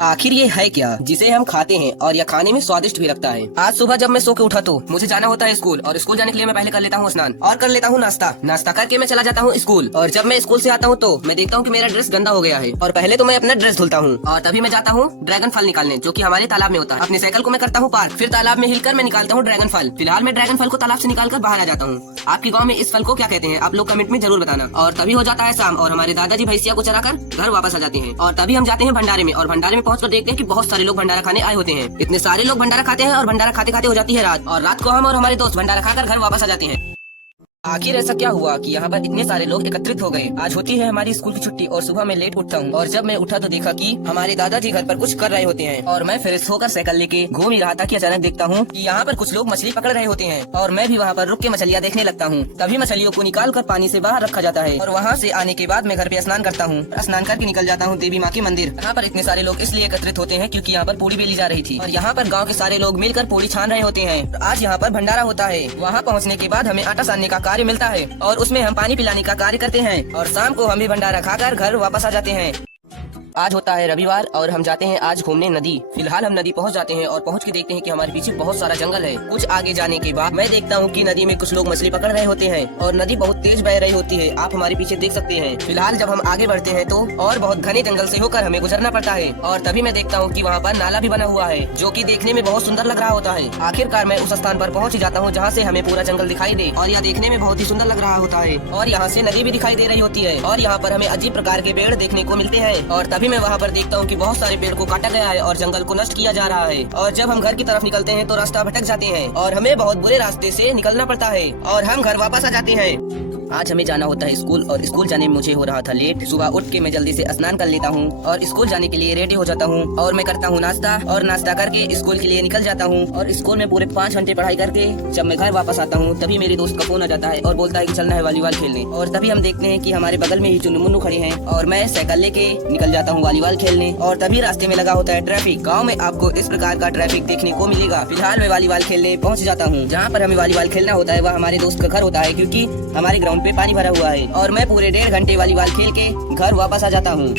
आखिर ये है क्या जिसे हम खाते हैं और यह खाने में स्वादिष्ट भी लगता है। आज सुबह जब मैं सो के उठा तो मुझे जाना होता है स्कूल, और स्कूल जाने के लिए मैं पहले कर लेता हूँ स्नान और कर लेता हूँ नाश्ता। नाश्ता करके मैं चला जाता हूँ स्कूल, और जब मैं स्कूल से आता हूँ तो मैं देखता हूँ कि मेरा ड्रेस गंदा हो गया है, और पहले तो मैं अपना ड्रेस धुलता हूँ और तभी मैं जाता हूँ ड्रैगन फल निकालने, जो की हमारे तालाब में होता है। अपने साइकिल को मैं करता हूँ पार्क, फिर तालाब में हिलकर मैं निकालता हूँ ड्रैगन फल। फिलहाल मैं ड्रैगन फल को तालाब से निकाल कर बाहर आ जाता हूँ। आपके गाँव में इस फल को क्या कहते हैं आप लोग कमेंट में जरूर बताना। और तभी हो जाता है शाम, और हमारे दादाजी भैंसिया को चराकर घर वापस आ जाते हैं, और तभी हम जाते हैं भंडारे में, और भंडारे में पहुंचकर देखते हैं कि बहुत सारे लोग भंडारा खाने आए होते हैं। इतने सारे लोग भंडारा खाते हैं और भंडारा खाते खाते हो जाती है रात, और रात को हम और हमारे दोस्त भंडारा खाकर घर वापस आ जाते हैं। आखिर ऐसा क्या हुआ कि यहाँ पर इतने सारे लोग एकत्रित हो गए। आज होती है हमारी स्कूल की छुट्टी, और सुबह मैं लेट उठता हूँ, और जब मैं उठा तो देखा कि हमारे दादाजी घर पर कुछ कर रहे होते हैं, और मैं फ्रेश होकर साइकिल लेके घूम ही रहा था कि अचानक देखता हूँ कि यहाँ पर कुछ लोग मछली पकड़ रहे होते हैं, और मैं भी वहाँ पर रुक के मछलियाँ देखने लगता हूँ। तभी मछलियों को निकाल कर पानी से बाहर रखा जाता है, और वहाँ से आने के बाद मैं घर पे स्नान करता हूँ। स्नान करके निकल जाता हूँ देवी माँ के मंदिर। यहाँ पर इतने सारे लोग इसलिए एकत्रित होते हैं क्योंकि यहाँ पर पूड़ी बेली जा रही थी, और यहाँ पर गाँव के सारे लोग मिलकर पूड़ी छान रहे होते हैं। आज यहाँ पर भंडारा होता है। वहाँ पहुँचने के बाद हमें आटा सानने का कार्य मिलता है, और उसमें हम पानी पिलाने का कार्य करते हैं, और शाम को हम भी भंडारा खाकर घर वापस आ जाते हैं। आज होता है रविवार, और हम जाते हैं आज घूमने नदी। फिलहाल हम नदी पहुंच जाते हैं, और पहुंच के देखते हैं कि हमारे पीछे बहुत सारा जंगल है। कुछ आगे जाने के बाद मैं देखता हूं कि नदी में कुछ लोग मछली पकड़ रहे होते हैं, और नदी बहुत तेज बह रही होती है। आप हमारे पीछे देख सकते हैं। फिलहाल जब हम आगे बढ़ते हैं तो और बहुत घने जंगल से होकर हमें गुजरना पड़ता है, और तभी मैं देखता हूँ कि वहाँ पर नाला भी बना हुआ है, जो की देखने में बहुत सुंदर लग रहा होता है। आखिरकार मैं उस स्थान पर पहुँच जाता हूँ जहाँ से हमें पूरा जंगल दिखाई दे, और यह देखने में बहुत ही सुंदर लग रहा होता है, और यहाँ से नदी भी दिखाई दे रही होती है, और यहाँ पर हमें अजीब प्रकार के पेड़ देखने को मिलते हैं। और तभी मैं वहाँ पर देखता हूँ कि बहुत सारे पेड़ को काटा गया है और जंगल को नष्ट किया जा रहा है। और जब हम घर की तरफ निकलते हैं तो रास्ता भटक जाते हैं, और हमें बहुत बुरे रास्ते से निकलना पड़ता है, और हम घर वापस आ जाते हैं। आज हमें जाना होता है स्कूल, और स्कूल जाने में मुझे हो रहा था लेट। सुबह उठ के मैं जल्दी से स्नान कर लेता हूँ और स्कूल जाने के लिए रेडी हो जाता हूँ, और मैं करता हूँ नाश्ता, और नाश्ता करके स्कूल के लिए निकल जाता हूँ। और स्कूल में पूरे 5 घंटे पढ़ाई करके जब मैं घर वापस आता हूँ तभी मेरे दोस्त का फोन आ जाता है और बोलता है कि चलना है वॉलीबॉल खेलने। और तभी हम देखते हैं कि हमारे बगल में ही चुन्नू मुन्नू खड़े हैं, और मैं साइकिल लेके निकल जाता हूँ वॉलीबॉल खेलने। और तभी रास्ते में लगा होता है ट्रैफिक। गाँव में आपको इस प्रकार का ट्रैफिक देखने को मिलेगा। फिलहाल मैं वॉलीबॉल खेलने पहुँच जाता हूँ। जहाँ पर हमें वॉलीबॉल खेलना होता है वह हमारे दोस्त का घर होता है, क्योंकि हमारे ग्राउंड पे पानी भरा हुआ है, और मैं पूरे 1.5 घंटे वॉलीबॉल खेल के घर वापस आ जाता हूँ।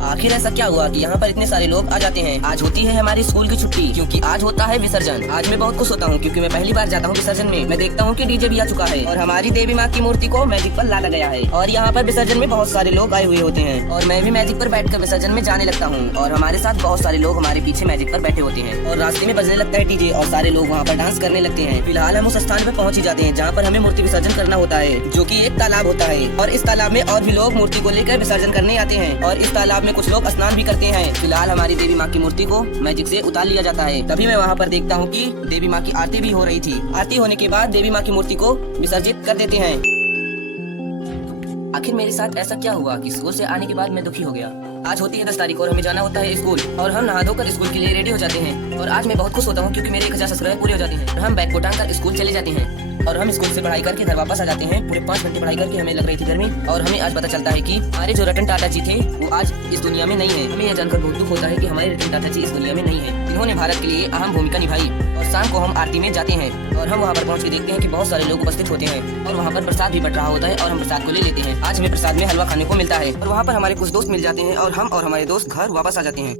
आखिर ऐसा क्या हुआ कि यहाँ पर इतने सारे लोग आ जाते हैं। आज होती है हमारी स्कूल की छुट्टी, क्योंकि आज होता है विसर्जन। आज मैं बहुत खुश होता हूँ क्योंकि मैं पहली बार जाता हूँ विसर्जन में। मैं देखता हूँ कि डीजे भी आ चुका है, और हमारी देवी माँ की मूर्ति को मैजिक पर लादा गया है, और यहाँ पर विसर्जन में बहुत सारे लोग आए हुए होते हैं, और मैं भी मैजिक पर बैठकर विसर्जन में जाने लगता हूँ, और हमारे साथ बहुत सारे लोग हमारे पीछे मैजिक पर बैठे होते हैं, और रास्ते में बजने लगता है डीजे, और सारे लोग वहाँ पर डांस करने लगते हैं। फिलहाल हम उस स्थान पर पहुँच ही जाते हैं जहाँ पर हमें मूर्ति विसर्जन करना होता है, जो की एक तालाब होता है, और इस तालाब में और भी लोग मूर्ति को लेकर विसर्जन करने आते हैं, और इस तालाब में कुछ लोग स्नान भी करते हैं। फिलहाल हमारी देवी माँ की मूर्ति को मैजिक से उतार लिया जाता है। तभी मैं वहाँ पर देखता हूँ कि देवी माँ की आरती भी हो रही थी। आरती होने के बाद देवी माँ की मूर्ति को विसर्जित कर देते हैं। आखिर मेरे साथ ऐसा क्या हुआ कि स्कूल से आने के बाद मैं दुखी हो गया। आज होती है 10 तारीख और हमें जाना होता है स्कूल, और हम नहा धोकर स्कूल के लिए रेडी हो जाते हैं। और आज मैं बहुत खुश होता हूँ क्योंकि मेरे 1000 सब्सक्राइबर पूरे हो जाते हैं। हम बैग को टांग कर स्कूल चले जाते हैं, और हम स्कूल से पढ़ाई करके घर वापस आ जाते हैं। पूरे 5 घंटे पढ़ाई करके हमें लग रही थी गर्मी, और हमें आज पता चलता है कि हमारे जो रतन टाटा जी थे वो आज इस दुनिया में नहीं है। हमें यह जानकर बहुत दुख होता है कि हमारे रतन टाटा जी इस दुनिया में नहीं है। इन्होंने भारत के लिए अहम भूमिका निभाई। और शाम को हम आरती में जाते हैं, और हम वहाँ पर पहुँच के देखते हैं कि बहुत सारे लोग उपस्थित होते हैं, और वहाँ पर प्रसाद भी बट रहा होता है, और हम प्रसाद को ले लेते हैं। आज हमें प्रसाद में हलवा खाने को मिलता है, और वहाँ पर हमारे कुछ दोस्त मिल जाते हैं, और हम और हमारे दोस्त घर वापस आ जाते हैं।